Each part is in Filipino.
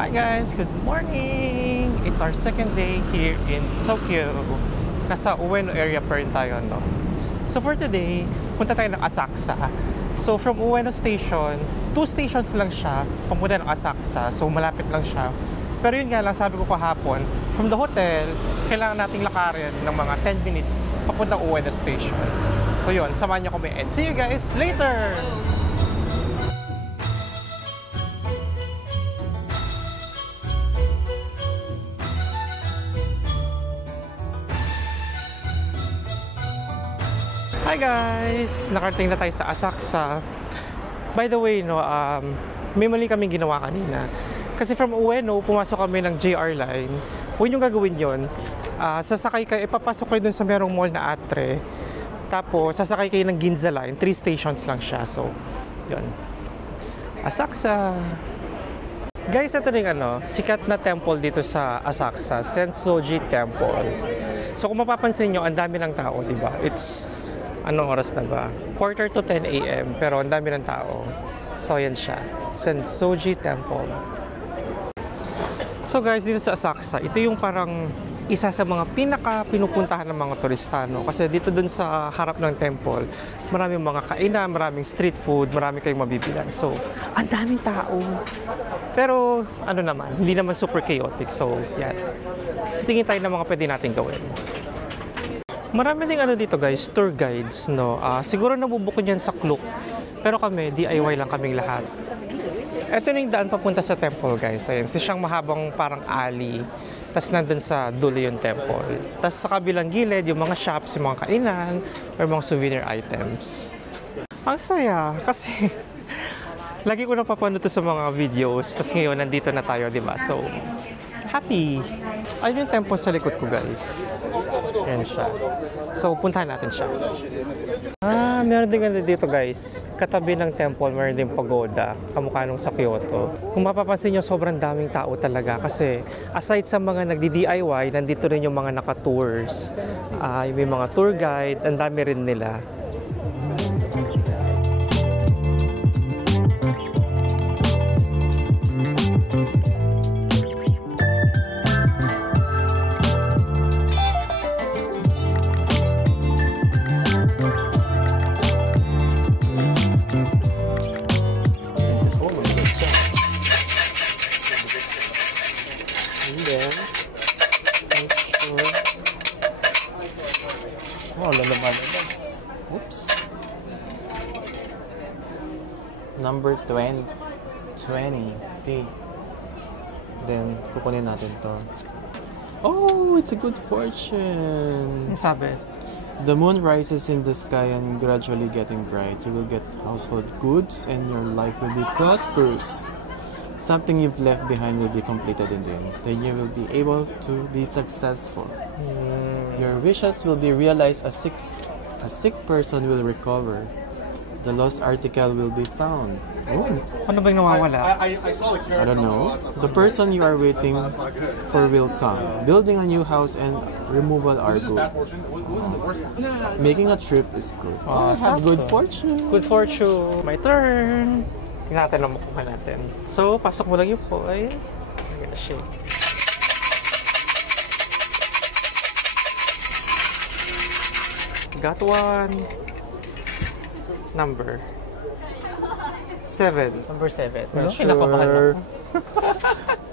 Hi guys, good morning! It's our second day here in Tokyo. Nasa Ueno area pa rin tayo, no? So for today, punta tayo ng Asakusa. So from Ueno Station, 2 stations lang siya, papunta ng Asakusa. So malapit lang siya. Pero yun nga lang, sabi ko kahapon, from the hotel, kailangan nating lakarin ng mga 10 minutes papuntang Ueno Station. So yun, samahan niyo kami and see you guys later! Hi guys! Nakarating na tayo sa Asakusa. By the way, no, may mali kaming ginawa kanina. Kasi from Ueno, pumasok kami ng JR line. Huwag nyo gagawin yun. Sasakay kayo, ipapasok kayo dun sa merong mall na Atre. Tapos, sasakay kayo ng Ginza line. 3 stations lang siya. So, yun. Asakusa! Guys, ito rin sikat na temple dito sa Asakusa. Sensoji Temple. So, kung mapapansin nyo, ang dami ng tao, diba? It's anong oras na ba? 9:45 AM, pero ang dami ng tao. So, yan siya. Sensoji Temple. So guys, dito sa Asakusa, ito yung parang isa sa mga pinaka-pinupuntahan ng mga turista, no? Kasi dito dun sa harap ng temple, maraming mga kainan, maraming street food, marami kayong mabibilan. So, ang daming tao. Pero, naman, hindi naman super chaotic. So, yan. Tingin tayo ng mga pwede natin gawin. Marami ding dito guys, tour guides, no? Siguro nabubukod yan sa Klook. Pero kami, DIY lang kaming lahat. Ito na yung daan papunta sa temple guys. Ayan, siyang mahabang parang alley. Tapos nandun sa dulo yung temple. Tapos sa kabilang gilid, yung mga shops, yung mga kainan, or mga souvenir items. Ang saya, kasi lagi ko napapanood sa mga videos. Tapos ngayon, nandito na tayo, di ba? So, happy! Ayun yung temple sa likod ko guys. Ayan siya. So, puntahan natin siya. Meron din dito guys. Katabi ng temple, meron din pagoda. Kamukha nung sa Kyoto. Kung mapapansin nyo, sobrang daming tao talaga. Kasi aside sa mga nagdi-DIY, nandito rin yung mga naka-tours. May mga tour guide. Ang dami rin nila. Oops. Number 20. Okay. Then, kukunin natin to. Oh, it's a good fortune. Ano sabi? The moon rises in the sky and gradually getting bright. You will get household goods and your life will be prosperous. Something you've left behind will be completed in the end. Then you will be able to be successful. Your wishes will be realized. A sick person will recover. The lost article will be found. Oh, ano ba yung nawawala? I don't know. The person you are waiting for will come. Building a new house and removal are good. Making a trip is good. Have good fortune. Good fortune. My turn. Tingnan natin ang makuha natin. So, pasok mo lang yung coin. I'm gonna shake. Got one. Number 7. Number 7.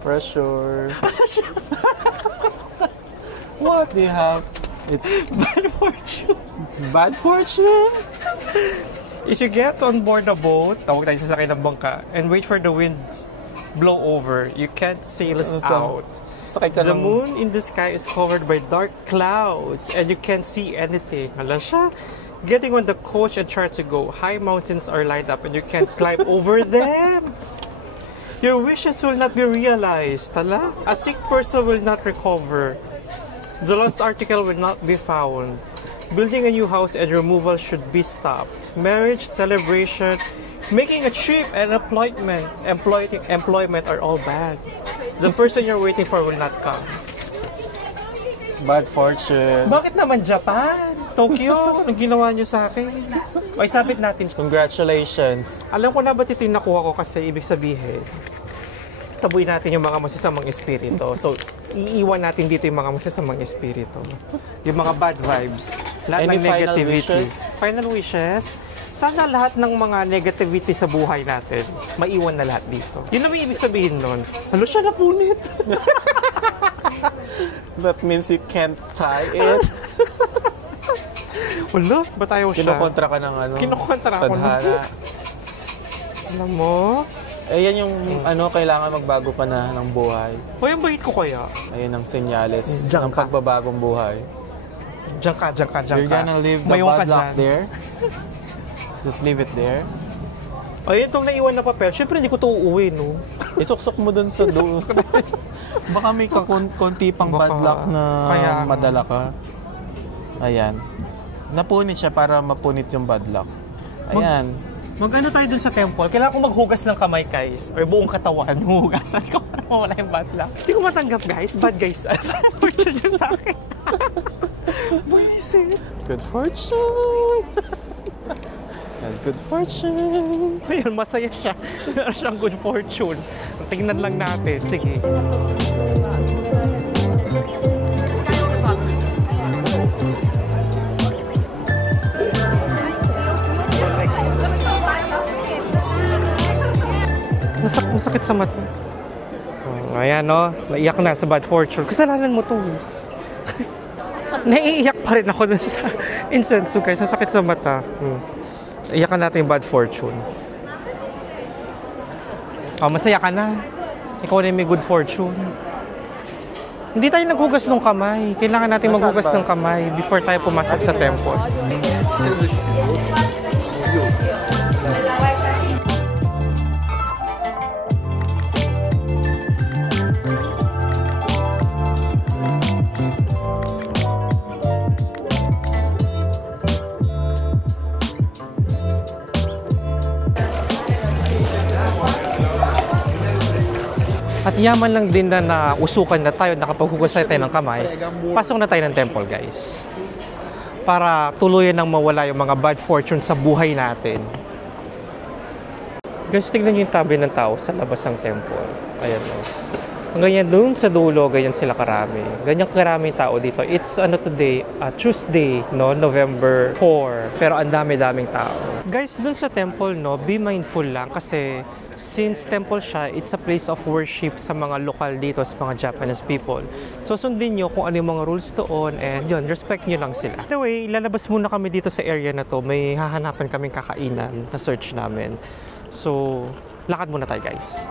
Pressure. Pressure. What do you have? It's Bad fortune. bad fortune? If you get on board a boat, tawag tayo sasakay ng bangka, and wait for the wind blow over, you can't sail out. The moon in the sky is covered by dark clouds and you can't see anything. Hala siya. Getting on the coach and try to go. High mountains are lined up and you can't climb over them. Your wishes will not be realized. Hala? A sick person will not recover. The lost article will not be found. Building a new house and removal should be stopped. Marriage, celebration, making a trip and employment are all bad. The person you're waiting for will not come. Bad fortune. Bakit naman Japan? Tokyo? Anong ginawa nyo sa akin? Ay, sabit natin. Congratulations. Alam ko na ba't ito yung nakuha ko kasi ibig sabihin, tabuin natin yung mga masasamang espiritu. So, iiwan natin dito yung mga masasamang espiritu. Yung mga bad vibes. Lahat Any ng final negativity. wishes? Final wishes? Sana lahat ng mga negativity sa buhay natin, maiwan na lahat dito. Yun naman ibig sabihin nun. Halo, siya napunit. That means you can't tie it. Wala, ba tayo siya? Kinokontra ka ng ano? Kinokontra ako. Tadhana. Alam mo? Eh, yan yung kailangan magbago ka na ng buhay. O yung bait ko kaya? Ayun ang senyales Diyan ng ka. pagbabagong buhay. Diyan ka. You're gonna leave the Mayroon ka bad luck dyan. there. Just leave it there. Ay, itong naiwan na papel, syempre hindi ko ito uuwi, no? Isuksok mo dun sa doon. Baka may konti pang Baka, bad luck na kaya, madala ka. Ayan. Napunit siya para mapunit yung bad luck. Ayan. Mag-ano tayo dun sa temple? Kailangan ko maghugas ng kamay, guys. Or buong katawan. Huhugasan ko para mawala yung bad luck. Hindi ko matanggap, guys. Bad, guys. Fortune yun sa akin. Buisit. Good fortune! And good fortune! Ayun, masaya siya. Meron siyang good fortune. Tingnan lang natin. Sige. Masakit sa mata. Oh, ayan, no? Naiyak na sa bad fortune. Kasalanan mo to. Naiiyak pa rin ako dun sa incense, guys. Sa sakit sa mata. Iyakan natin yung bad fortune. Oh, masaya ka na. Ikaw na yung may good fortune. Hindi tayo naghugas ng kamay. Kailangan natin maghugas ng kamay before tayo pumasok sa temple. At yaman lang din na usukan na tayo, nakapaghugas tayo ng kamay, pasok na tayo ng temple, guys. Para tuluyan nang mawala yung mga bad fortune sa buhay natin. Guys, tignan nyo yung tabi ng tao sa labas ng temple. Ayan o. Ang ganyan doon sa dulo, ganyan sila karami. Ganyan karami tao dito. It's today, Tuesday, no, November 4. Pero ang dami-daming tao. Guys, doon sa temple, no, be mindful lang kasi since temple siya, it's a place of worship sa mga lokal dito, sa mga Japanese people. So, sundin nyo kung ano yung mga rules doon and yun, respect nyo lang sila. By the way, lalabas muna kami dito sa area na to. May hahanapan kaming kakainan na search namin. So, lakad muna tayo, guys.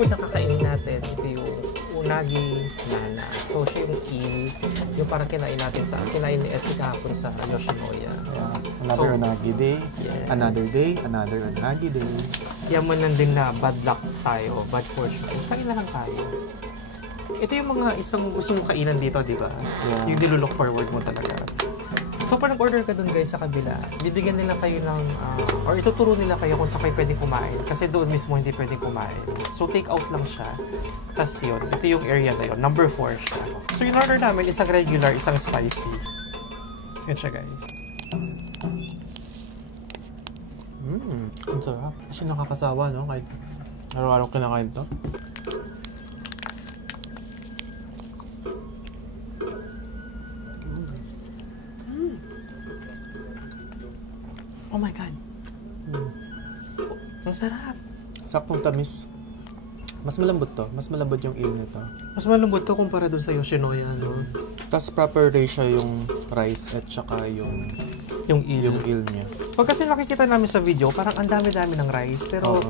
Food na kakainin natin, ito yung unagi nana. So, siya yung eel, yung parang kinain natin kinain ni Essie kahapon sa Yoshinoya. Another unagi day, yeah. another day, another unagi day. Yaman lang din na bad luck tayo, bad fortune. Kain na lang tayo. Ito yung mga isang gusto mong kainan dito, di ba? Yeah. Yung nilulook forward mo talaga. So, pag nag-order ka dun, guys, sa kabila, bibigyan nila kayo ng, or ituturo nila kayo kung saan kayo pwedeng kumain. Kasi doon mismo hindi pwedeng kumain. So, take out lang siya. Tapos yun, ito yung area na yun. Number 4 siya. So, yung order namin, isang regular, isang spicy. Yan siya, guys. Ang sarap. Kasi nakakasawa, no? Kahit araw-araw kinakain to. Oh my God. Ang sarap. Saktong tamis. Mas malambot to. Mas malambot yung eel nito. Mas malambot to kumpara dun sa Yoshinoya, no? Tapos proper ratio yung rice at saka yung eel. eel niya. Pag kasi nakikita namin sa video, parang ang dami-dami ng rice. Pero,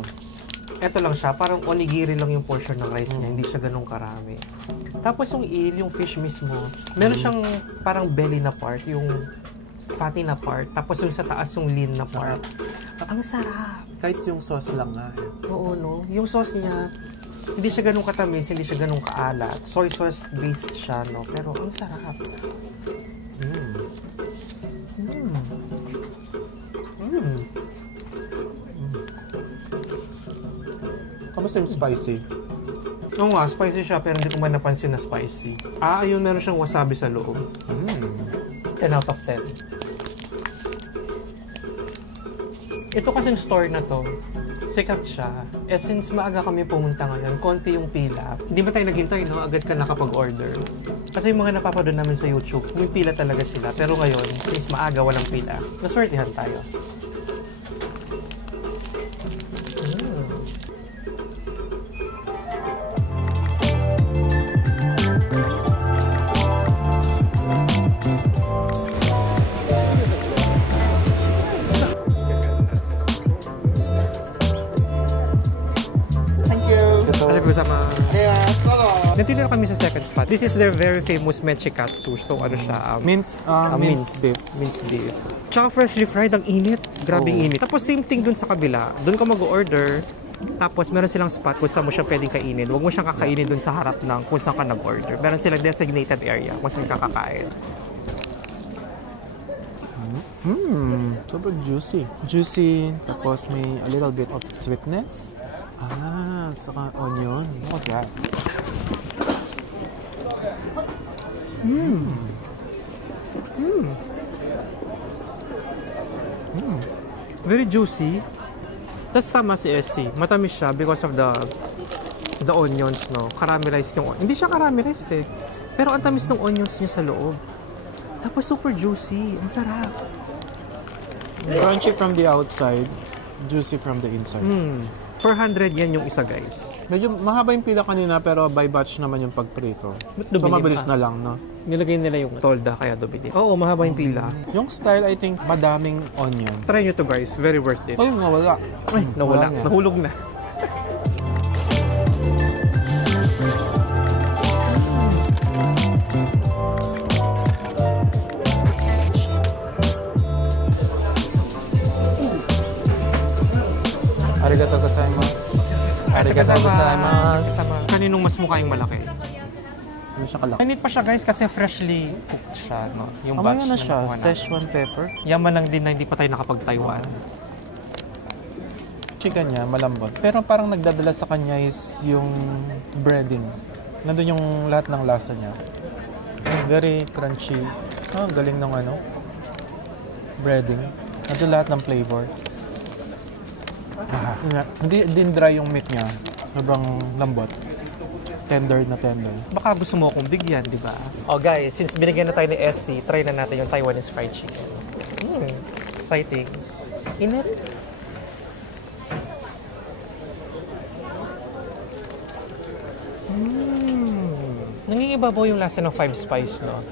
eto lang siya. Parang onigiri lang yung portion ng rice niya. Hindi siya ganun karami. Tapos yung eel, yung fish mismo, meron siyang parang belly na part, yung fatty na part. Tapos yung sa taas, yung lean na part. Ang sarap. Kahit yung sauce lang nga. Oo, no? Yung sauce niya, hindi siya ganun katamis, hindi siya ganun kaalat. Soy sauce based siya, no? Pero ang sarap. Kamusta yung spicy? Oo nga, spicy siya pero hindi ko man napansin na spicy. Ayun, meron siyang wasabi sa loob. 10 out of 10. Ito kasing store na to, sikat siya. Since maaga kami pumunta ngayon, konti yung pila. Hindi ba tayo naghintay, no? Agad ka nakapag-order. Kasi yung mga napapanood namin sa YouTube, may pila talaga sila. Pero ngayon, since maaga walang pila, naswertihan tayo. Nandito na kami sa second spot. This is their very famous menchikatsu. So ano siya? Minced beef. Minced beef. Tsaka freshly fried, ang init. Grabing init. Tapos same thing dun sa kabila. Dun ka mag-order. Tapos meron silang spot kung saan mo siya pwedeng kainin. Huwag mo siyang kakainin dun sa harap ng kung saan ka nag-order. Meron silang designated area kung saan ka kakain. Super juicy. Juicy, tapos may a little bit of sweetness. Saka onion. Look at that. Very juicy. Tapos tama si SC. Matamis siya because of the onions, no? Caramelized yung... Hindi siya caramelized eh. Pero ang tamis ng onions niya sa loob. Tapos super juicy. Ang sarap. Crunchy from the outside, juicy from the inside. 400 yan yung isa, guys. Medyo mahaba yung pila kanina pero by batch naman yung pagprito. So mabilis na lang, no? Nilagay nila yung tolda kaya dumili. Oo, mahaba yung pila. Yung style, I think, madaming onion. Try nyo to, guys. Very worth it. Ay, nawala. Ay, nawala. Nahulog na. Arigato gozaimasu. Arigato gozaimasu. Kaninong mas mukha yung malaki? Ano siya kalaki? Mainit pa siya, guys, kasi freshly cooked siya, no? Yung batch na siya, nakuha natin. Szechuan pepper. Yaman lang din na hindi pa tayo nakapag-Taiwan. Chicken niya, malambot. Pero parang nagdadala sa kanya is yung breading. Nandun yung lahat ng lasa niya. Very crunchy. Galing ng breading. Nandun lahat ng flavor. Hindi dry yung meat niya. Sobrang lambot. Tender na tender. Baka gusto mo akong bigyan, di ba? Oh guys, since binigyan na tayo ni SC, try na natin yung Taiwanese fried chicken. Exciting. Init. Nangingibabaw yung lasa ng 5 spice, no?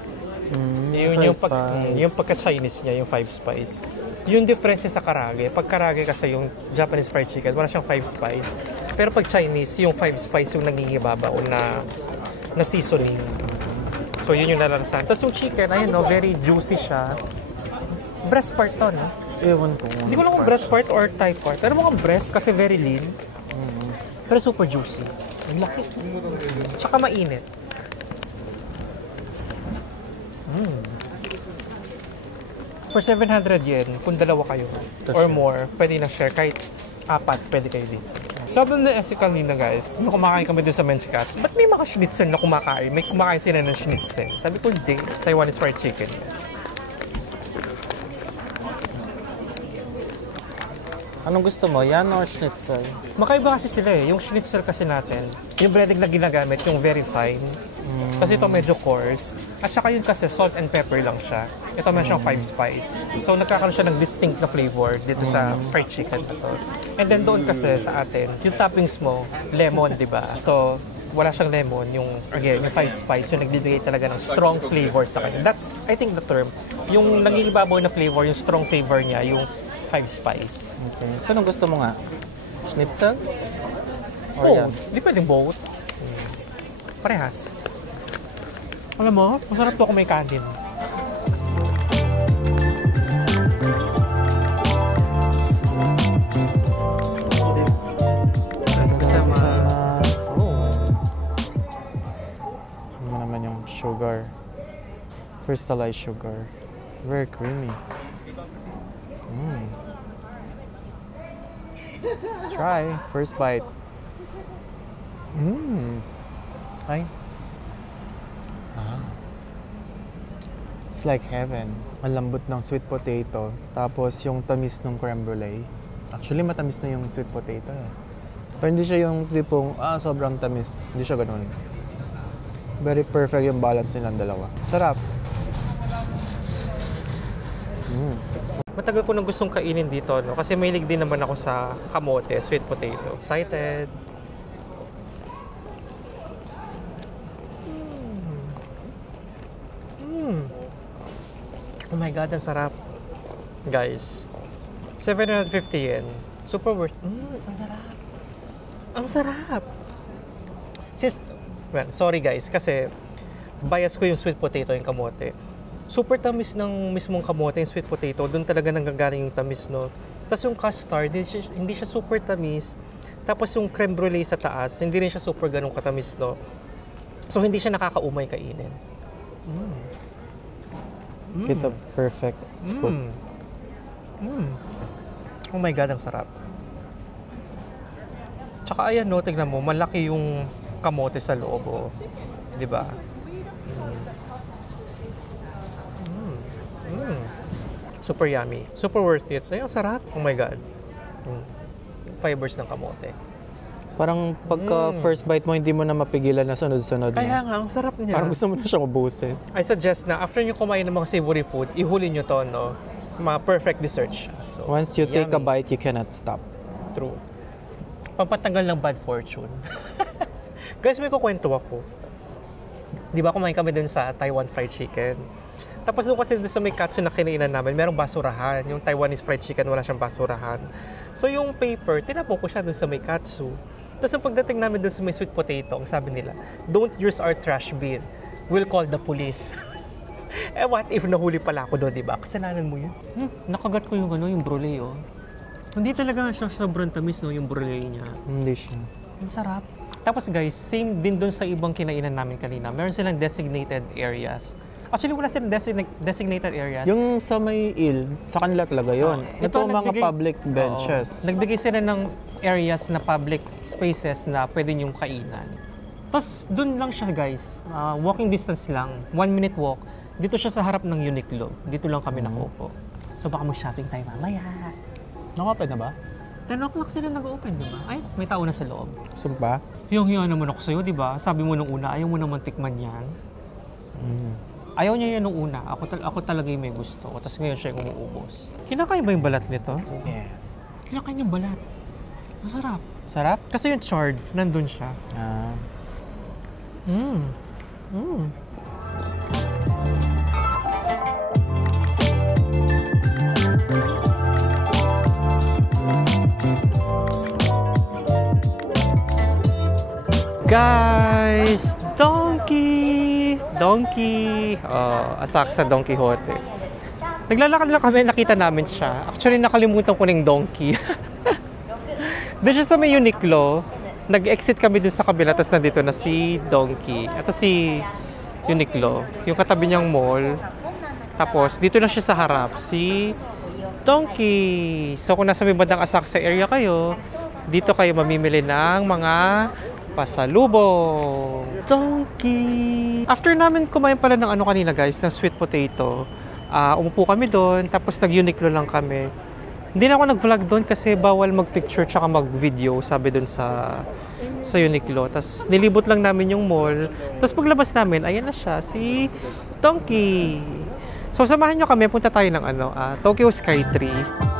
Yung pagka-Chinese niya, yung 5 spice. Yung difference sa karage, pag karage kasi yung Japanese fried chicken, wala siyang 5 spice. Pero pag Chinese, yung 5 spice yung nangingibabaw na seasoning. So yun yung nalalasan. Tapos yung chicken, ayun no, very juicy siya. Breast part to, no? Ewan ko. Hindi ko lang kung breast part or thigh part. Pero mukhang breast kasi very lean. Pero super juicy. Ang laki. Tsaka mainit. For 700 yen, kung dalawa kayo or more, pwede na share. Kahit 4, pwede kayo din. Sabi na Essie kanina, guys, nung kumakain kami dun sa Menchikat, ba't may mga schnitzel na kumakain? May kumakain sila ng schnitzel. Sabi ko, hindi. Taiwanese fried chicken. Anong gusto mo? Yan or schnitzel? Makaiba kasi sila eh. Yung schnitzel kasi natin, yung breading na ginagamit, yung very fine. Kasi ito medyo coarse. At saka yun kasi salt and pepper lang siya. Ito meron siyang 5 spice. So nagkakaroon siya ng distinct na flavor dito sa fried chicken na to. And then doon kasi sa atin, yung toppings mo, lemon, di ba? Ito, wala siyang lemon. Yung, again, yung 5 spice, yung nagbibigay talaga ng strong flavor sa kanya. That's, I think, the term. Yung nangibabaw na flavor, yung strong flavor niya, yung 5 spice. Okay. So, anong gusto mo nga? Schnitzel? Or yan? Di pwedeng both. Parehas. Alam mo, masarap to kung may kanin. Ano naman yung sugar. Crystallized sugar. Very creamy. Let's try. First bite. Mmm. Ay. Ah. It's like heaven. Ang lambot ng sweet potato. Tapos yung tamis ng creme brulee. Actually, matamis na yung sweet potato eh. Pero hindi siya yung tipong, sobrang tamis. Hindi siya ganun. Very perfect yung balance nilang dalawa. Sarap. Matagal ko nang gustong kainin dito, no? Kasi mahilig din naman ako sa kamote, sweet potato. Excited! Oh my God, ang sarap. Guys, 750 yen. Super worth. Ang sarap. Ang sarap. Sorry guys, kasi bias ko yung sweet potato, yung kamote. Super tamis ng mismong kamote, yung sweet potato. Doon talaga nanggagaling yung tamis, no? Tapos yung custard, hindi siya super tamis. Tapos yung creme brulee sa taas, hindi rin siya super ganun katamis, no? So, hindi siya nakakaumay kainin. Kita perfect scoop. Oh my God, ang sarap. Tsaka ayan, no, tignan mo, malaki yung kamote sa loob, oh. Di ba? Super yummy. Super worth it. Ay, ang sarap. Oh my God. Fibers ng kamote. Parang pagka first bite mo, hindi mo na mapigilan na sunod-sunod. Kaya na. nga, ang sarap niya. Parang gusto mo na siyang ubusin. I suggest na after nyo kumain ng mga savory food, ihuli nyo to, no? Mga perfect dessert siya. So, Once you take a yummy. bite, you cannot stop. True. Pampatanggal ng bad fortune. Guys, may kukwento ako. Di ba kumain kami dun sa Taiwan fried chicken? Tapos doon kasi sa may katsu na kinainan namin, merong basurahan. Yung Taiwanese fried chicken, wala siyang basurahan. So yung paper, tinapon ko siya dun sa may katsu. Tapos yung pagdating namin dun sa may sweet potato, ang sabi nila, don't use our trash bin. We'll call the police. What if nahuli pala ako doon, di ba? Kasalanan mo yun. Nakagat ko yung yung brulee, oh. Hindi talaga siya sobrang tamis, no, yung brulee niya. Hindi siya. Ang sarap. Tapos guys, same din doon sa ibang kinainan namin kanina. Meron silang designated areas. Actually, wala silang designated areas. Yung sa may sa kanila talaga yun. Ito mga public benches. Nagbigay sila ng areas na public spaces na pwede niyong kainan. Tapos doon lang siya guys, walking distance lang, 1 minute walk. Dito siya sa harap ng Uniqlo. Dito lang kami nakaupo. So baka mag-shopping tayo mamaya. Naka-open na ba? 10 o'clock sila nag-open, di ba? Ay, may tao na sa loob. Sumpa? Hiyang-hiya naman ako sa'yo, di ba? Sabi mo nung una, ayaw mo naman tikman yan. Ayaw niya yan nung una. Ako talaga yung may gusto. Tapos ngayon siya yung umuubos. Kinakain ba yung balat nito? Yeah. Kinakain yung balat. Masarap. Sarap? Kasi yung chard, nandun siya. Guys, donkey! Asakusa Don Quixote. Naglalakad lang kami, nakita namin siya. Actually, nakalimutan ko ng donkey. Doon siya sa may Uniqlo. Nag-exit kami dun sa kabila, tapos nandito na si Donkey. Ito si Uniqlo. Yung katabi niyang mall. Tapos, dito na siya sa harap, si Donkey. So, kung nasa may bandang Asakusa area kayo, dito kayo mamimili ng mga pasalubong. Donkey! After namin kumain pala ng kanina guys, ng sweet potato, umupo kami doon, tapos nag-Uniqlo lang kami. Hindi na ako nag-vlog doon kasi bawal mag-picture tsaka mag-video, sabi doon sa Uniqlo. Tapos nilibot lang namin yung mall. Tapos paglabas namin, ayan na siya, si Donkey. So samahan nyo kami, punta tayo ng Tokyo Skytree.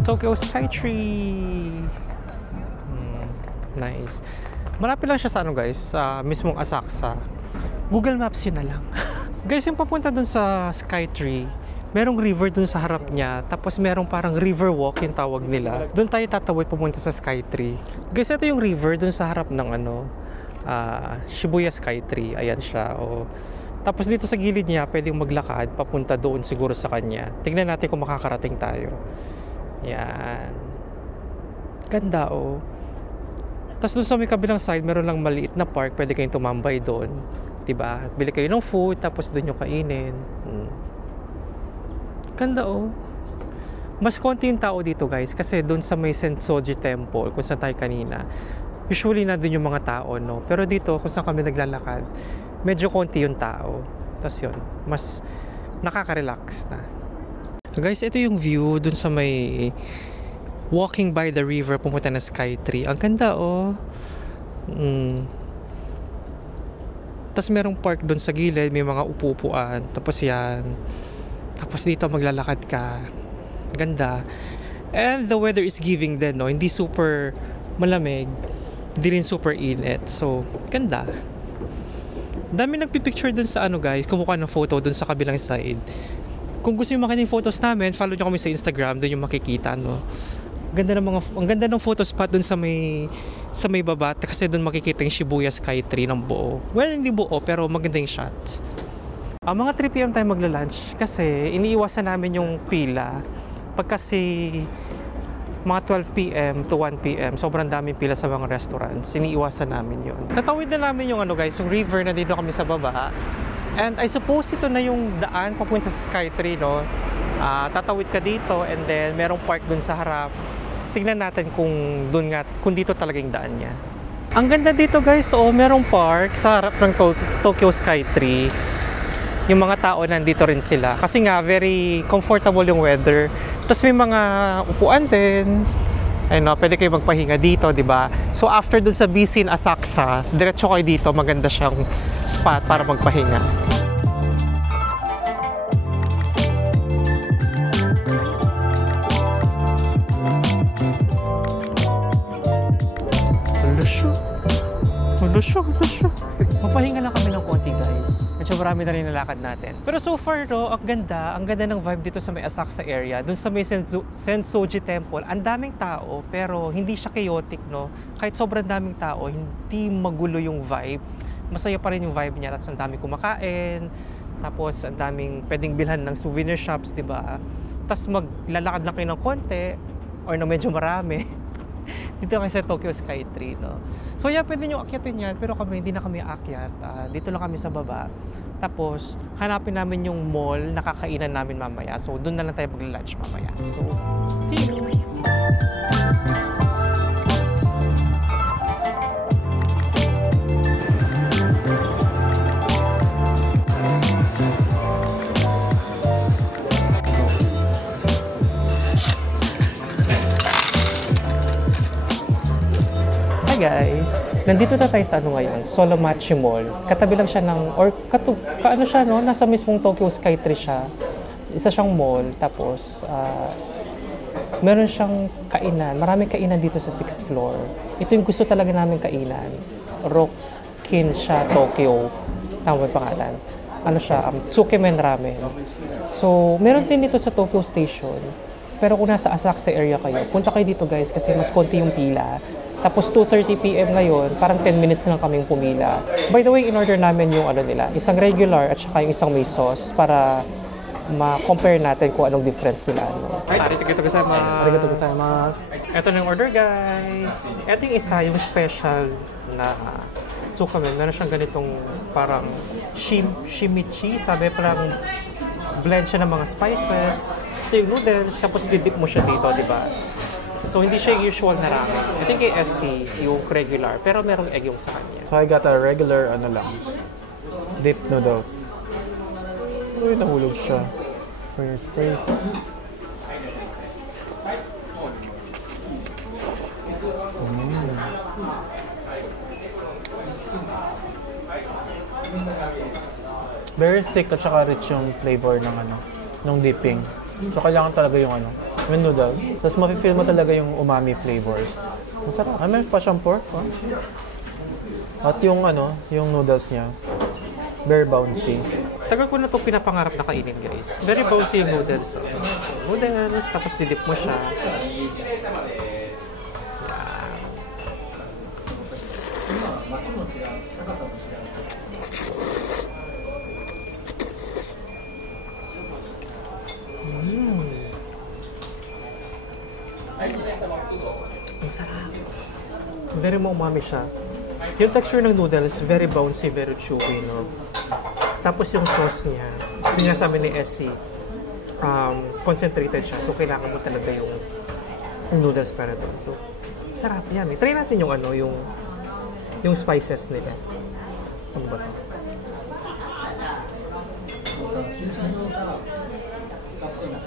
Tokyo Skytree. Nice. Malapit lang siya sa guys, sa mismong Asakusa. Google Maps yun na lang. Guys, yung papunta dun sa Skytree, merong river dun sa harap niya, tapos merong parang river walk yung tawag nila. Dun tayo tatawid pumunta sa Skytree. Guys, ito yung river dun sa harap ng Shibuya Skytree. Ayan siya. Tapos dito sa gilid niya, pwedeng maglakad papunta doon siguro sa kanya. Tingnan natin kung makakarating tayo. Yan. Ganda Tapos doon sa may kabilang side, meron lang maliit na park, pwede kayong tumambay doon. Diba? Bili kayo ng food, tapos doon yung kainin. Ganda oh. Mas konti yung tao dito guys, kasi doon sa may Sensoji Temple, kung saan tayo kanina, usually na doon yung mga tao, no? Pero dito, kung saan kami naglalakad, medyo konti yung tao. Tapos yun, mas nakaka-relax na. So guys, ito yung view doon sa may walking by the river, pumunta na Skytree. Ang ganda oh. Tapos merong park doon sa gilid, may mga upu-upuan. Tapos yan. Tapos dito maglalakad ka. Ganda. And the weather is giving din, no? Hindi super malamig, hindi rin super init. So, ganda. Dami nagpipicture dun sa ano guys, kumukuha ng photo dun sa kabilang side. Kung gusto nyo makita yung photos namin, follow nyo kami sa Instagram, dun yung makikita, no? Ang ganda ng photo spot dun sa may baba, kasi dun makikita yung Shibuya Skytree ng buo. Well, hindi buo, pero maganda yung shot. Mga 3 PM tayo magla-lunch kasi iniiwasan namin yung pila. Pag kasi mga 12 PM to 1 PM, sobrang daming pila sa mga restaurants. Iniiwasan namin yun. Natawid na namin yung ano guys, yung river na dito kami sa baba. And I suppose ito na yung daan papunta sa Skytree, no? Tatawid ka dito and then merong park dun sa harap. Tingnan natin kung dito talaga yung daan niya. Ang ganda dito guys, merong park sa harap ng Tokyo Skytree. Yung mga tao nandito rin sila. Kasi nga, very comfortable yung weather. Tapos may mga upuan din. Ayun, pwede kayo magpahinga dito, di ba? So after dun sa Bisin Asakusa, diretso kayo dito, maganda siyang spot para magpahinga. Lusyo. Mapahinga lang kami ng konti guys. Medyo marami na rin nalakad natin. Pero so far no, ang ganda ng vibe dito sa may Asakusa area. Doon sa may Sensoji Temple, ang daming tao pero hindi siya chaotic, no? Kahit sobrang daming tao, hindi magulo yung vibe. Masaya pa rin yung vibe niya. Tapos ang daming kumakain. Tapos ang daming pwedeng bilhan ng souvenir shops, di ba? Tapos maglalakad lang kayo ng konti or na medyo marami. Dito kami sa Tokyo Skytree, no? So yeah, pwede nyo akyatin yan, pero kami, hindi na kami aakyat. Dito lang kami sa baba. Tapos, hanapin namin yung mall na kakainan namin mamaya. So, doon na lang tayo mag-lunch mamaya. So, see you! Guys, nandito na tayo sa ano ngayon, Solomachi Mall. Katabi lang siya ng, kaano siya, no? Nasa mismong Tokyo Skytree siya. Isa siyang mall, tapos meron siyang kainan. Maraming kainan dito sa 6th floor. Ito yung gusto talaga namin kainan. Rokinsha Tokyo. Tama yung pangalan. Ano siya, Tsukemen Ramen. So, meron din dito sa Tokyo Station. Pero kung nasa Asakusa area kayo, punta kayo dito guys kasi mas konti yung pila. Tapos 2:30 PM ngayon, parang 10 minutes na lang kaming pumila. By the way, in-order namin yung ano nila, isang regular at saka yung isang may sauce para ma-compare natin kung anong difference nila. No? Arigatou gozaimasu. Ito na yung order guys. Ito yung isa, yung special na tsukamen. Meron siyang ganitong parang shimichi. Sabi parang blend siya ng mga spices. Ito yung noodles, tapos didip mo siya dito, di ba? So, hindi siya yung usual na ramen. I think yung SC, yung regular, pero merong egg yung sa kanya. So, I got a regular, dip noodles. Uy, nahulog siya. For your space. Very thick at saka rich yung flavor ng dipping. So, kailangan talaga yung yung noodles. Tapos mafe-feel mo talaga yung umami flavors. Masarap. May pa siyang pork. Oh. At yung yung noodles niya, very bouncy. Tagal ko na ito pinapangarap na kainin guys. Very bouncy yung noodles. So. Noodles, tapos didip mo siya. Ang sarap. Very umami siya. Yung texture ng noodles, very bouncy, very chewy, no? Tapos yung sauce niya, yung nga sabi ni Essie, concentrated siya. So, kailangan mo talaga yung noodles para doon. So, sarap yan. Try natin yung ano, yung spices nila. Ano ba ito?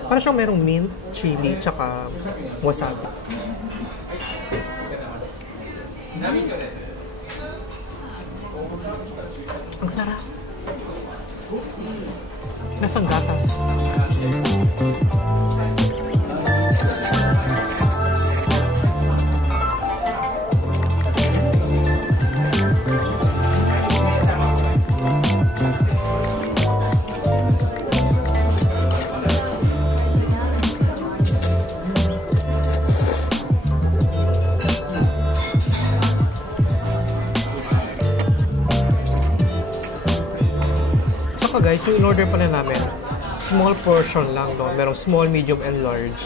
Para siyang merong mint, chili, tsaka wasabi. Ang sarap. Nasang gatas. Guys, yung in-order pala namin, small portion lang, no? Merong small, medium, and large.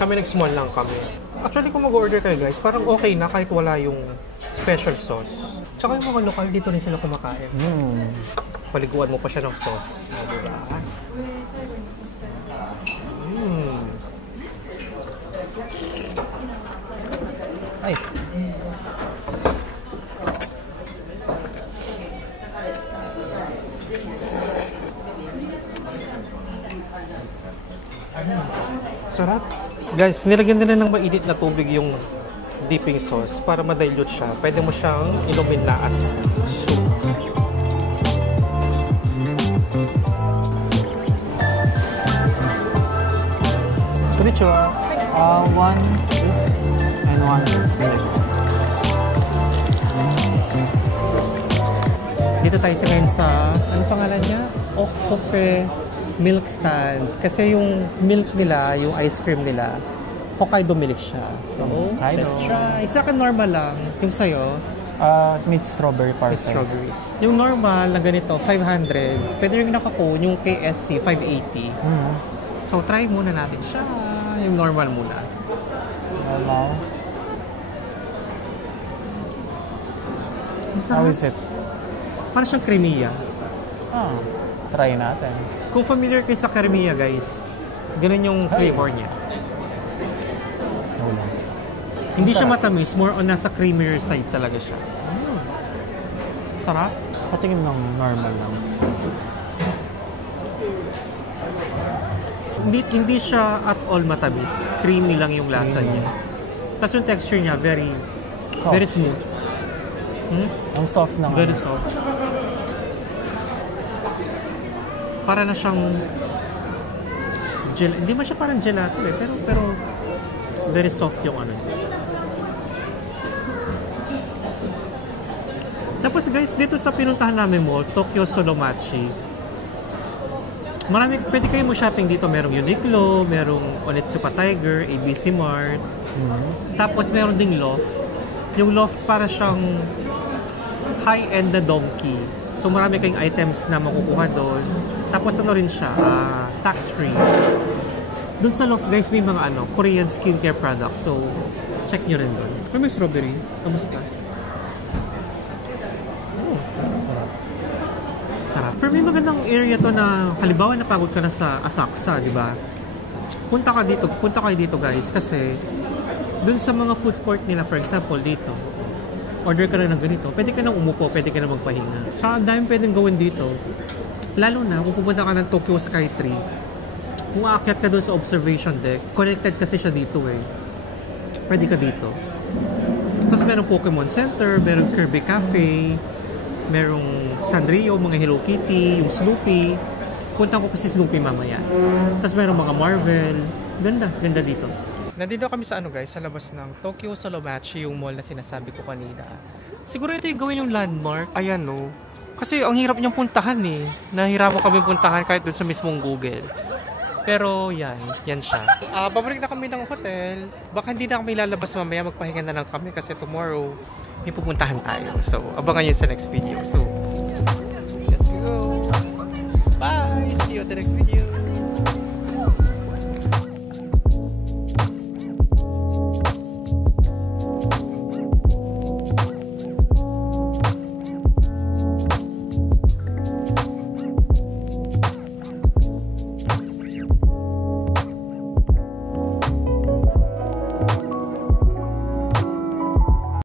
Kami nag-small lang kami. Actually, kung mag-order kayo guys, parang okay na kahit wala yung special sauce. Tsaka yung mga lokal, dito rin sila kumakain. Paliguan mo pa siya ng sauce. Diba? Ay! Sarap. Guys, nilagyan nila ng mainit na tubig yung dipping sauce para ma-dilute siya. Pwede mo siyang inumin na as soup. Konnichiwa. One is and one is mix. Dito tayo sa ngayon sa, ano pangalan niya? Okhope Milk Stand. Kasi yung milk nila, yung ice cream nila, Hokkaido milk siya. So, let's try. Sa akin normal lang. Yung sa'yo? With strawberry parfait. With strawberry. Yung normal na ganito, 500. Pwede rin nakako, yung KSC, 580. So, try muna natin siya. Yung normal muna. Normal. How is it? Parang siyang kremiya. Try natin. Kung familiar kayo sa kremiya, guys, ganun yung flavor niya. Hindi siya matamis, more on nasa creamier side talaga siya. Sarap. Patingin ng normal lang. Hindi siya at all matamis. Creamy lang yung lasa niya. Tapos yung texture niya, very smooth. Ang soft na Very soft. Para na siyang hindi man siya parang gelato eh, pero very soft yung ano. Tapos guys, dito sa pinuntahan namin mall, Tokyo Solomachi, pwede kayo mo shopping dito. Merong Uniqlo, merong Onitsuka Tiger, ABC Mart. Tapos meron ding Loft. Yung Loft para siyang high-end na donkey. So marami kayong items na makukuha doon. Tapos ano rin siya, tax-free. Doon sa Loft guys, may mga Korean skincare products. So, check nyo rin doon. May strawberry. Kamusta? Sarap. For me, magandang area to na, halimbawa napagod ka na sa Asakusa, di ba? Punta kayo dito guys, kasi doon sa mga food court nila, for example, dito, order ka na ng ganito, pwede ka nang umupo, pwede ka nang magpahinga. Tsaka ang dami pwedeng gawin dito. Lalo na kung pupunta ka ng Tokyo Skytree, kung aakyat ka doon sa observation deck, connected kasi siya dito eh. Pwede ka dito. Tapos merong Pokemon Center, merong Kirby Cafe, merong Sanrio, mga Hello Kitty, yung Snoopy. Punta ko kasi Snoopy mamaya. Tapos merong mga Marvel. Ganda dito. Nandito kami sa guys, sa labas ng Tokyo Solomachi, yung mall na sinasabi ko kanina. Siguro ito yung gawin yung landmark. Ayan no. Kasi ang hirap niyang puntahan eh. Nahirapan kami puntahan kahit dun sa mismong Google. Pero yan siya. Babalik na kami ng hotel. Baka hindi na kami lalabas mamaya, magpahinga na lang kami kasi tomorrow may pupuntahan tayo. So, abangan nyo sa next video. So, let's go! Bye! See you on the next video!